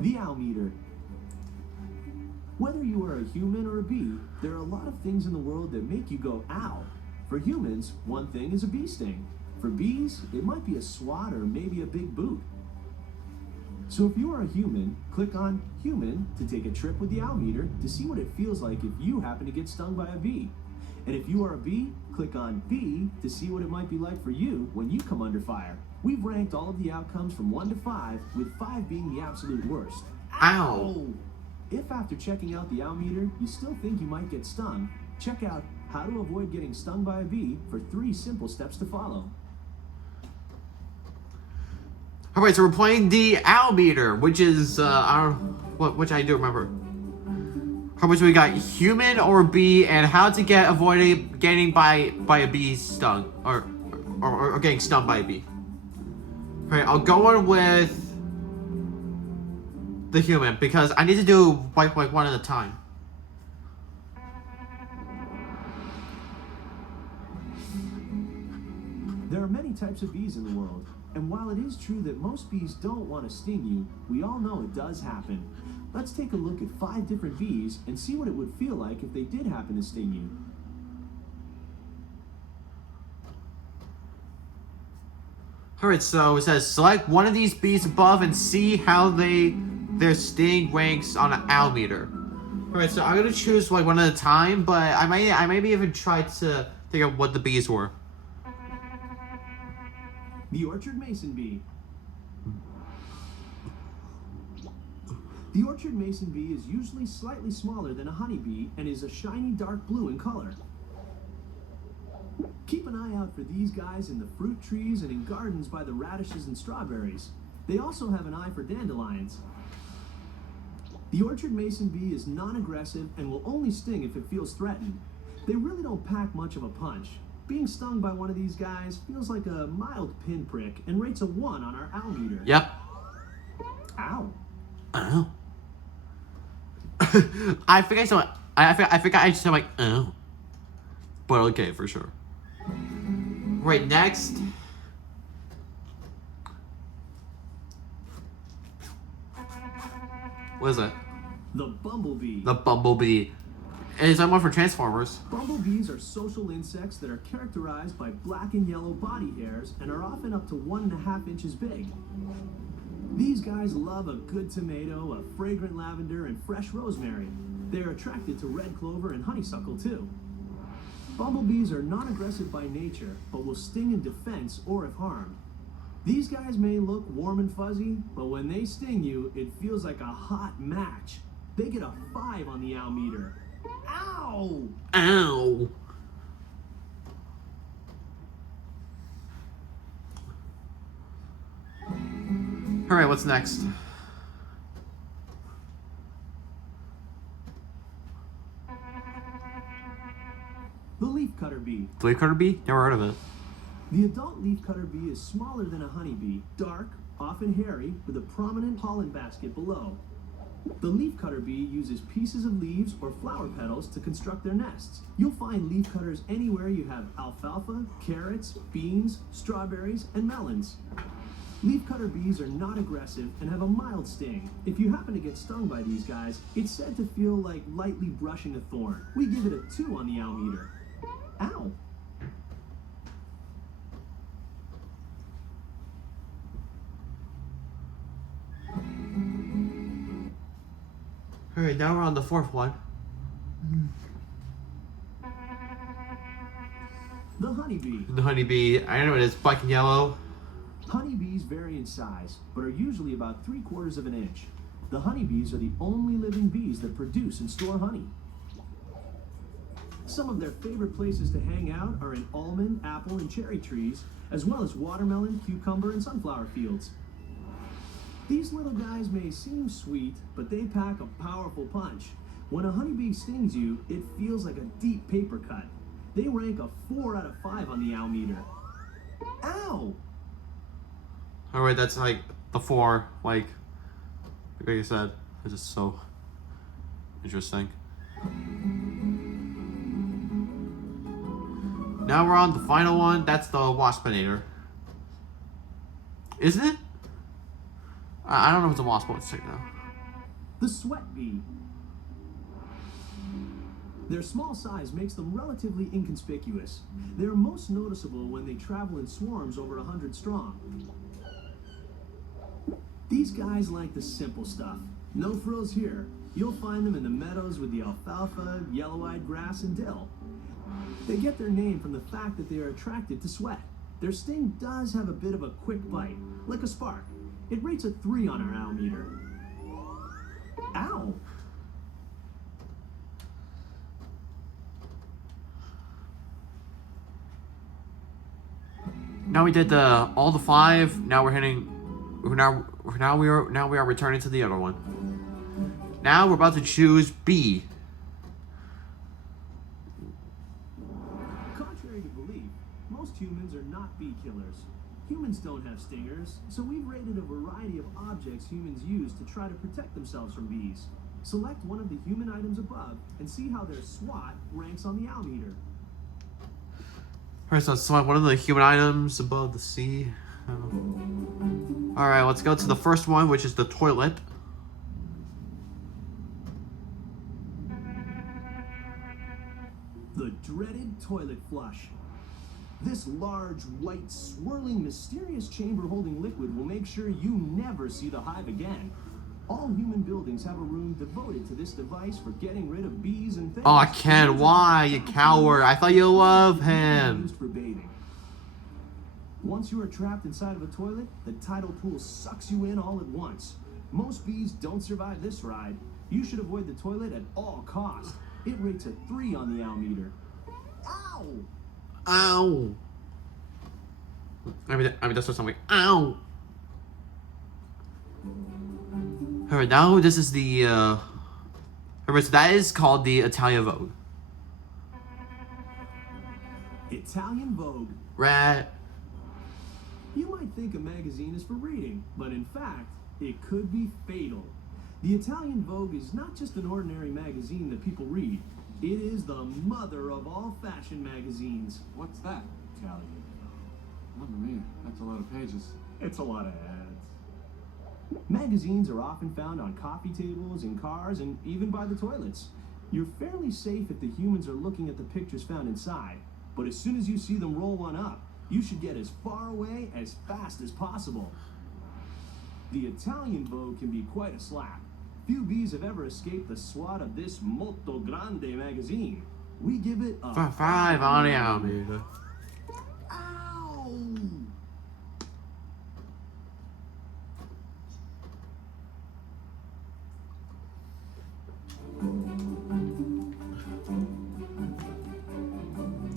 The owl meter. Whether you are a human or a bee, there are a lot of things in the world that make you go ow. For humans, one thing is a bee sting. For bees, it might be a swat or maybe a big boot. So if you are a human, click on Human to take a trip with the owl meter to see what it feels like if you happen to get stung by a bee. And if you are a bee, click on Bee to see what it might be like for you when you come under fire. We've ranked all of the outcomes from 1 to 5, with 5 being the absolute worst. Ow! If after checking out the owl meter, you still think you might get stung, check out How to Avoid Getting Stung by a Bee for 3 simple steps to follow. Alright, so we're playing the owl meter, which is, which I do remember. How much we got? Human or bee, and how to avoid getting by a bee stung, or getting stung by a bee. Alright, I'll go on with the human, because I need to do like one at a time. There are many types of bees in the world, and while it is true that most bees don't want to sting you, we all know it does happen. Let's take a look at 5 different bees and see what it would feel like if they did happen to sting you. Alright, so it says select one of these bees above and see how their sting ranks on an owl meter. Alright, so I'm gonna choose like one at a time, but I maybe even try to think of what the bees were. The orchard mason bee. The orchard mason bee is usually slightly smaller than a honeybee and is a shiny dark blue in color. Keep an eye out for these guys in the fruit trees and in gardens by the radishes and strawberries. They also have an eye for dandelions. The orchard mason bee is non-aggressive and will only sting if it feels threatened. They really don't pack much of a punch. Being stung by one of these guys feels like a mild pinprick and rates a 1 on our owl meter. Yep. Ow. Ow. I think I just sound like oh. But okay, for sure. Right, next. What is that? The bumblebee. The bumblebee. Is that one for Transformers? Bumblebees are social insects that are characterized by black and yellow body hairs and are often up to 1.5 inches big. These guys love a good tomato, a fragrant lavender, and fresh rosemary. They are attracted to red clover and honeysuckle too. Bumblebees are non-aggressive by nature, but will sting in defense or if harmed. These guys may look warm and fuzzy, but when they sting you, it feels like a hot match. They get a 5 on the owl meter. Ow! Ow! Alright, what's next? The leafcutter bee. The leafcutter bee? Never heard of it. The adult leafcutter bee is smaller than a honeybee, dark, often hairy, with a prominent pollen basket below. The leafcutter bee uses pieces of leaves or flower petals to construct their nests. You'll find leafcutters anywhere you have alfalfa, carrots, beans, strawberries, and melons. Leafcutter bees are not aggressive and have a mild sting. If you happen to get stung by these guys, it's said to feel like lightly brushing a thorn. We give it a 2 on the owl meter. Ow! Alright, now we're on the 4th one. The honeybee. The honeybee, I know it is black and yellow. Honeybees vary in size, but are usually about 3/4 of an inch. The honeybees are the only living bees that produce and store honey. Some of their favorite places to hang out are in almond, apple, and cherry trees, as well as watermelon, cucumber, and sunflower fields. These little guys may seem sweet, but they pack a powerful punch. When a honeybee stings you, it feels like a deep paper cut. They rank a 4 out of 5 on the owl meter. Ow! Alright, that's like the 4, like I said, it's just so interesting. Now we're on the final one, that's the waspinator. Isn't it? I don't know if it's a wasp, let's check it out. The sweat bee. Their small size makes them relatively inconspicuous. They're most noticeable when they travel in swarms over 100 strong. These guys like the simple stuff. No frills here. You'll find them in the meadows with the alfalfa, yellow-eyed grass, and dill. They get their name from the fact that they are attracted to sweat. Their sting does have a bit of a quick bite, like a spark. It rates a 3 on our owl meter. Ow! Now we did all the 5. Now we're heading. Now we are returning to the other one. Now we're about to choose B. Contrary to belief, most humans are not bee killers. Humans don't have stingers, so we've rated a variety of objects humans use to try to protect themselves from bees. Select one of the human items above and see how their SWAT ranks on the owl meter. Alright, so let's select one of the human items above the C. Alright, let's go to the first one, which is the toilet. The dreaded toilet flush. This large, white, swirling, mysterious chamber holding liquid will make sure you never see the hive again. All human buildings have a room devoted to this device for getting rid of bees and things. Oh, Ken, why, you coward? I thought you loved him. Used for bathing. Once you are trapped inside of a toilet, the tidal pool sucks you in all at once. Most bees don't survive this ride. You should avoid the toilet at all costs. It rates a 3 on the owl meter. Ow! Ow. I mean that's what something. Ow. Alright, now this is the alright, so that is called the Italian Vogue. Italian Vogue. Rat. You might think a magazine is for reading, but in fact, it could be fatal. The Italian Vogue is not just an ordinary magazine that people read. It is the mother of all fashion magazines. What's that, Italian? Mamma mia, that's a lot of pages. It's a lot of ads. Magazines are often found on coffee tables, in cars, and even by the toilets. You're fairly safe if the humans are looking at the pictures found inside, but as soon as you see them roll one up, you should get as far away as fast as possible. The Italian Vogue can be quite a slap. Few bees have ever escaped the SWAT of this Molto Grande magazine. We give it a 5 on the owl meter. Ow!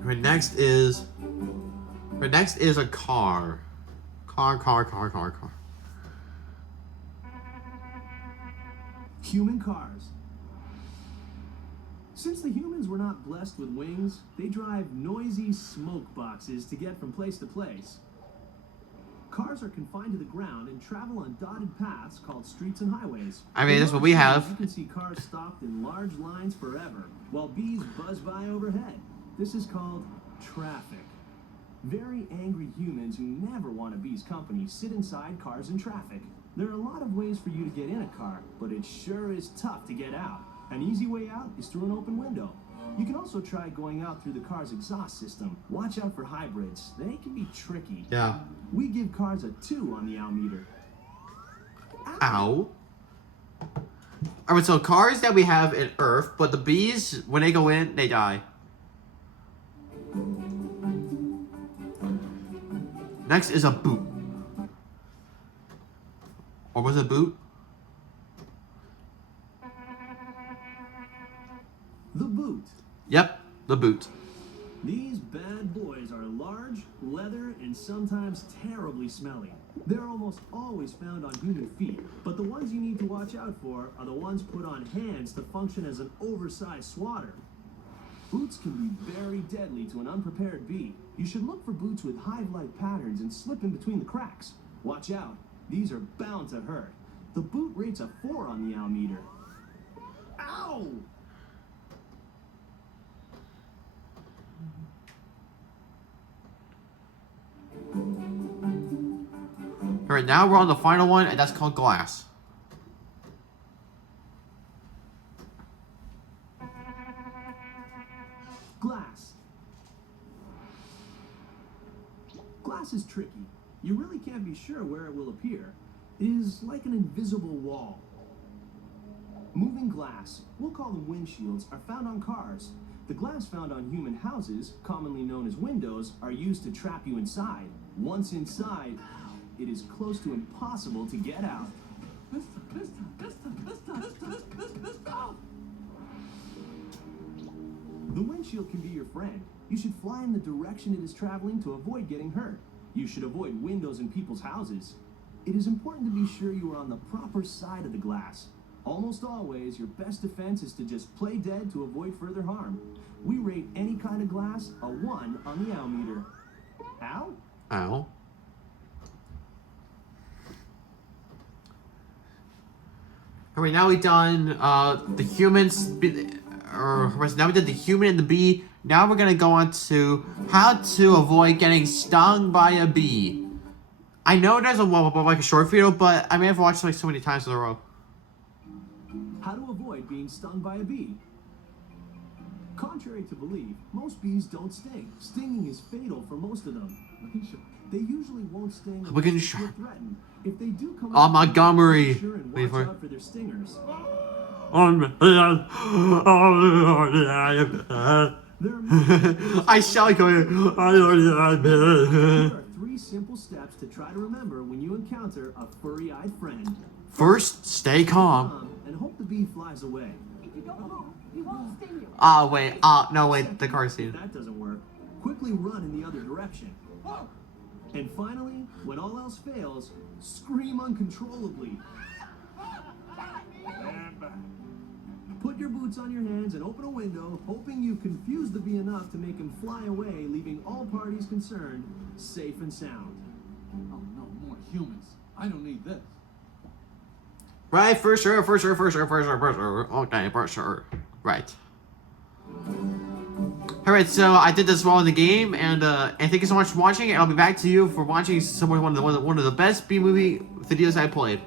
Right, next is a car. Car. Human cars. Since the humans were not blessed with wings, they drive noisy smoke boxes to get from place to place. Cars are confined to the ground and travel on dotted paths called streets and highways. I mean, that's what we have. You can see cars stopped in large lines forever, while bees buzz by overhead. This is called traffic. Very angry humans who never want a bee's company sit inside cars in traffic. There are a lot of ways for you to get in a car, but it sure is tough to get out. An easy way out is through an open window. You can also try going out through the car's exhaust system. Watch out for hybrids. They can be tricky. Yeah. We give cars a 2 on the owl meter. Ow. Alright, so cars that we have in Earth, but the bees, when they go in, they die. Next is a boot. Or was it a boot? The boot. Yep, the boot. These bad boys are large, leather, and sometimes terribly smelly. They're almost always found on human feet, but the ones you need to watch out for are the ones put on hands to function as an oversized swatter. Boots can be very deadly to an unprepared bee. You should look for boots with hive-like patterns and slip in between the cracks. Watch out. These are bound to hurt. The boot rates a 4 on the owl meter. Ow! Alright, now we're on the final one, and that's called glass. Glass. Glass is tricky. You really can't be sure where it will appear. It is like an invisible wall. Moving glass, we'll call them windshields, are found on cars. The glass found on human houses, commonly known as windows, are used to trap you inside. Once inside, it is close to impossible to get out. The windshield can be your friend. You should fly in the direction it is traveling to avoid getting hurt. You should avoid windows in people's houses. It is important to be sure you are on the proper side of the glass. Almost always, your best defense is to just play dead to avoid further harm. We rate any kind of glass a 1 on the owl meter. Ow? Ow. Alright, now we've done the humans, now we did the human and the bee. Now we're gonna go on to how to avoid getting stung by a bee. I know there's like a short video, but I may have watched it like so many times in a row. How to avoid being stung by a bee. Contrary to belief, most bees don't sting. Stinging is fatal for most of them. They usually won't sting unless they feel threatened. If they do come Oh, Montgomery. be sure and watch out for their stingers. I shall go. Here are 3 simple steps to try to remember when you encounter a furry-eyed friend. First, stay calm. And hope the bee flies away. If you don't move, he won't sting you. Ah, wait. No, wait. The car scene. If that doesn't work, quickly run in the other direction. And finally, when all else fails, scream uncontrollably. Put your boots on your hands and open a window, hoping you confuse the bee enough to make him fly away, leaving all parties concerned safe and sound. Oh no, more humans. I don't need this. Right, for sure. Okay, for sure. Right. Alright, so I did this well in the game, and thank you so much for watching, and I'll be back to you for watching one of the best B-movie videos I played.